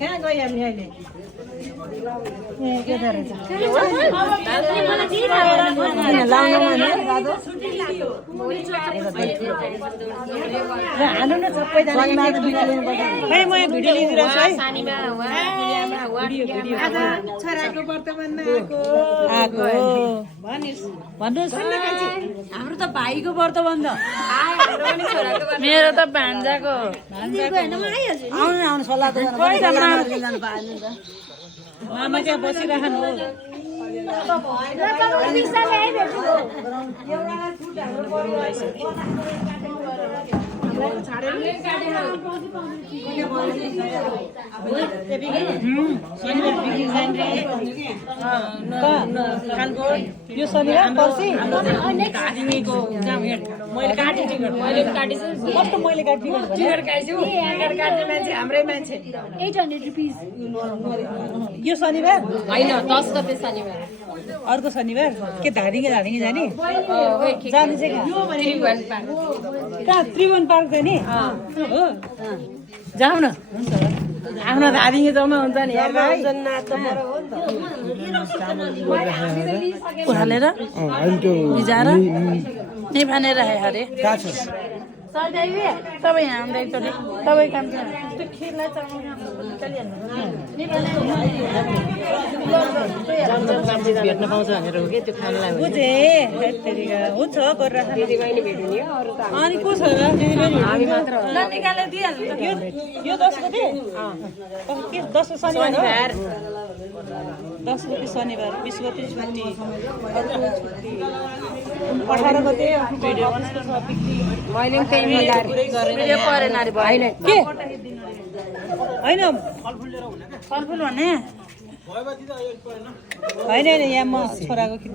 कहाँ गयो नि अहिले के रहेछ हाल्नु न सबैजना म भिडियो लिइदिरहेको छु है छोराको वर्तमानमा आएको भन्नुहोस् हाम्रो त भाइको व्रत बन्द मेरो त भान्जाको आउनु सल्लाह मामा त्यहाँ बसिरहनु यो शनिबार पर्सि मैले काटेँ टिकट कस्तो मैले काटेँ टिकट काट्छु टिकट काट्ने मान्छे हाम्रै मान्छे 800 रुपैयाँ यो शनिबार होइन 10 गते शनिबार अर्को शनिबार के धादिङे जाने जानु चाहिँ कहाँ त्रिभुवन पार्क जाने हो जाऊ न आफ्नो धादिङे जम्मा हुन्छ नि उहालेर भिजाएर नै भनेर अरे तपाईँ हाम्रो एकचोटि तपाईँ काम त्यो खिरलाई भेट्न पाउँछ भनेर हो कि त्यो खानलाई बुझे हुन्छ गरेर अनि को छ र निकालेर दिइहाल्नु यो 10 गते के 10 शनिबार 10 गते शनिबार 20 गते छुट्टी 18 गते मैले के होइन फलफुल भने होइन यहाँ म छोराको